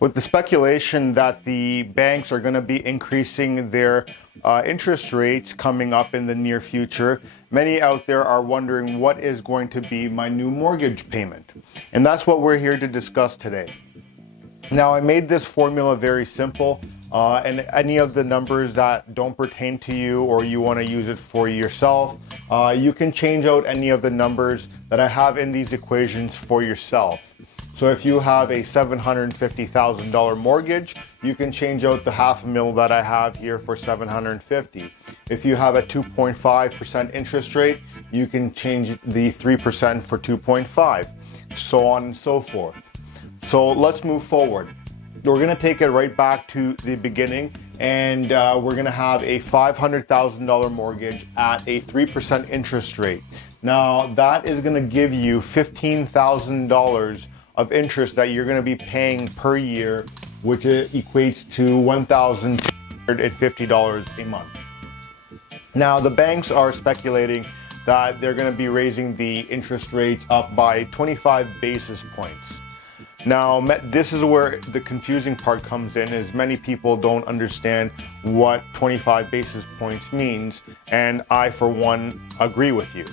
With the speculation that the banks are going to be increasing their interest rates coming up in the near future, many out there are wondering what is going to be my new mortgage payment. And that's what we're here to discuss today. Now, I made this formula very simple, and any of the numbers that don't pertain to you or you want to use it for yourself, you can change out any of the numbers that I have in these equations for yourself. So if you have a $750,000 mortgage, you can change out the $500,000 that I have here for $750,000. If you have a 2.5% interest rate, you can change the 3% for 2.5, so on and so forth. So let's move forward. We're going to take it right back to the beginning, and we're going to have a $500,000 mortgage at a 3% interest rate. Now that is going to give you $15,000 of interest that you're going to be paying per year, which equates to $1,250 a month. Now the banks are speculating that they're going to be raising the interest rates up by 25 basis points. Now, this is where the confusing part comes in, is many people don't understand what 25 basis points means, and I, for one, agree with you.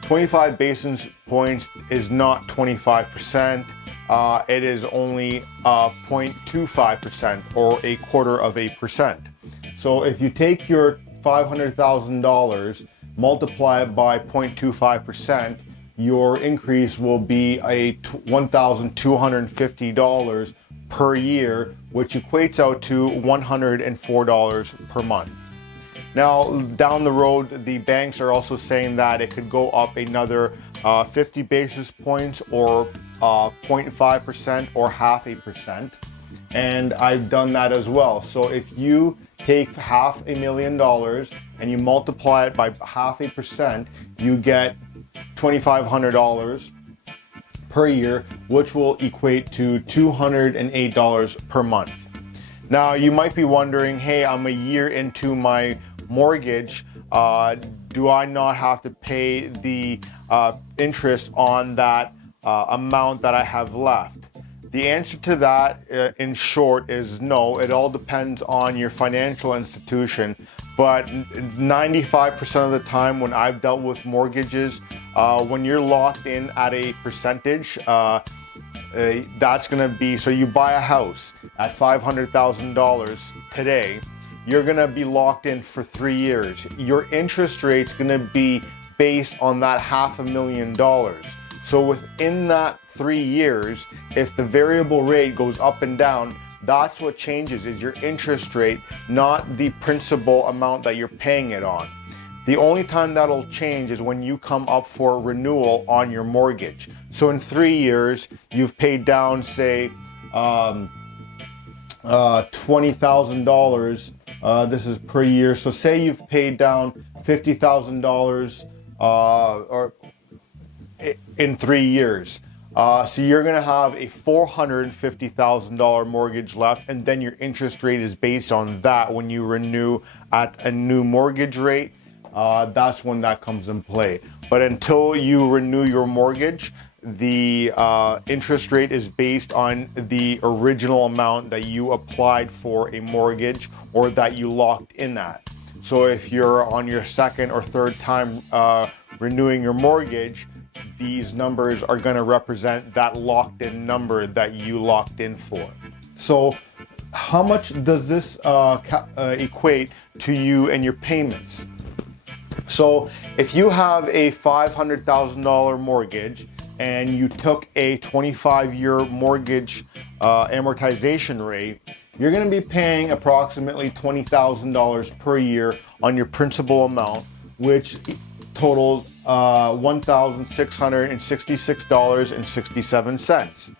25 basis points is not 25%, it is only 0.25% or a quarter of a percent. So if you take your $500,000, multiply it by 0.25%, your increase will be a $1,250 per year, which equates out to $104 per month. Now, down the road, the banks are also saying that it could go up another 50 basis points or 0.5% or 0.5%. And I've done that as well. So if you take $500,000 and you multiply it by 0.5%, you get $2,500 per year, which will equate to $208 per month. Now, you might be wondering, hey, I'm a year into my mortgage. Do I not have to pay the interest on that amount that I have left? The answer to that, in short, is no. It all depends on your financial institution. But 95% of the time when I've dealt with mortgages, when you're locked in at a percentage, that's going to be, so you buy a house at $500,000 today, you're going to be locked in for 3 years. Your interest rate's going to be based on that $500,000. So within that 3 years, if the variable rate goes up and down, that's what changes, is your interest rate, not the principal amount that you're paying it on. The only time that'll change is when you come up for renewal on your mortgage. So in 3 years, you've paid down, say, $20,000. This is per year. So say you've paid down $50,000 or in 3 years. So you're going to have a $450,000 mortgage left, and then your interest rate is based on that. When you renew at a new mortgage rate, that's when that comes in play. But until you renew your mortgage, the interest rate is based on the original amount that you applied for a mortgage or that you locked in at. So if you're on your second or third time renewing your mortgage, these numbers are going to represent that locked in number that you locked in for. So how much does this equate to you and your payments? So if you have a $500,000 mortgage and you took a 25-year mortgage amortization rate, you're going to be paying approximately $20,000 per year on your principal amount, which totals $1,666.67.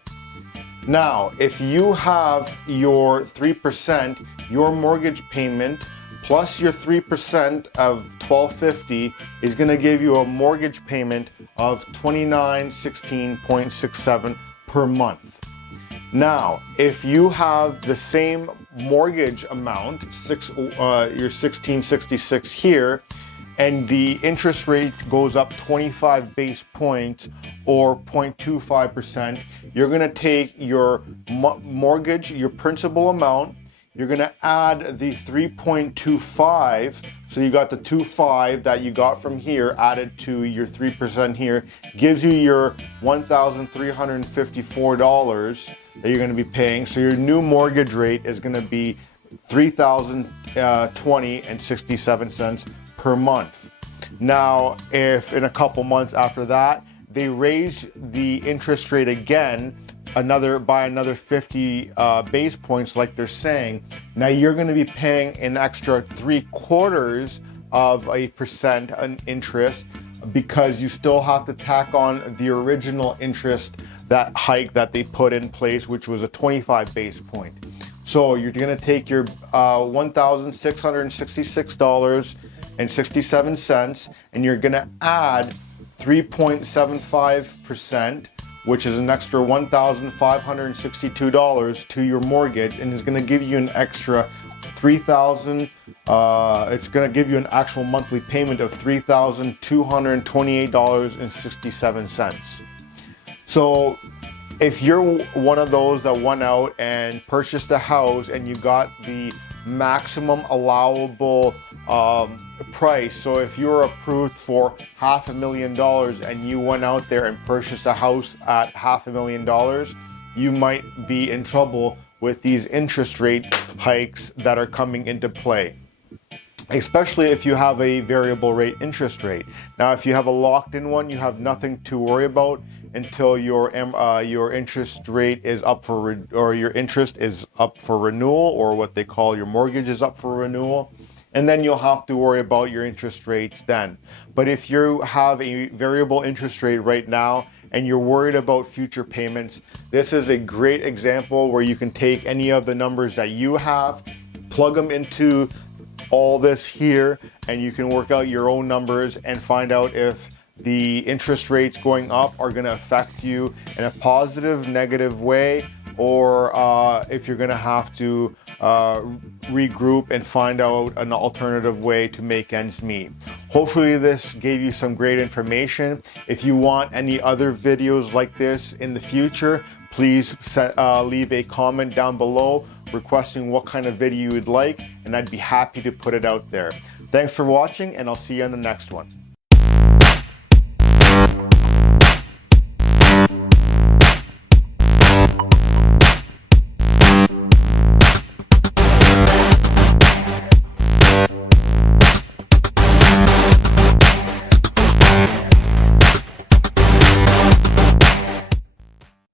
Now, if you have your 3%, your mortgage payment plus your 3% of $1,250 is going to give you a mortgage payment of $2,916.67 per month. Now, if you have the same mortgage amount, your $1,666 here, and the interest rate goes up 25 base points or 0.25%, you're going to take your mortgage, your principal amount, you're going to add the 3.25, so you got the 2.5 that you got from here added to your 3% here, gives you your $1,354 that you're going to be paying. So your new mortgage rate is going to be $3,020.67 per month. Now, if in a couple months after that, they raise the interest rate again, by another 50 base points, like they're saying, now you're going to be paying an extra 0.75% in interest, because you still have to tack on the original interest, that hike that they put in place, which was a 25 base point. So you're going to take your $1,666.67, and you're going to add 3.75%, which is an extra $1,562 to your mortgage, and is going to give you an extra $3,000. It's going to give you an actual monthly payment of $3,228.67. So if you're one of those that went out and purchased a house and you got the maximum allowable price, so if you're approved for $500,000 and you went out there and purchased a house at $500,000, you might be in trouble with these interest rate hikes that are coming into play, especially if you have a variable rate interest rate. Now, if you have a locked in one, you have nothing to worry about until your interest rate is up for your interest is up for renewal, or what they call your mortgage is up for renewal, and then you'll have to worry about your interest rates then. But if you have a variable interest rate right now and you're worried about future payments, this is a great example where you can take any of the numbers that you have, plug them into all this here, and you can work out your own numbers and find out if the interest rates going up are going to affect you in a positive, negative way, or if you're going to have to regroup and find out an alternative way to make ends meet. Hopefully this gave you some great information. If you want any other videos like this in the future, please leave a comment down below requesting what kind of video you'd like, and I'd be happy to put it out there. Thanks for watching, and I'll see you on the next one.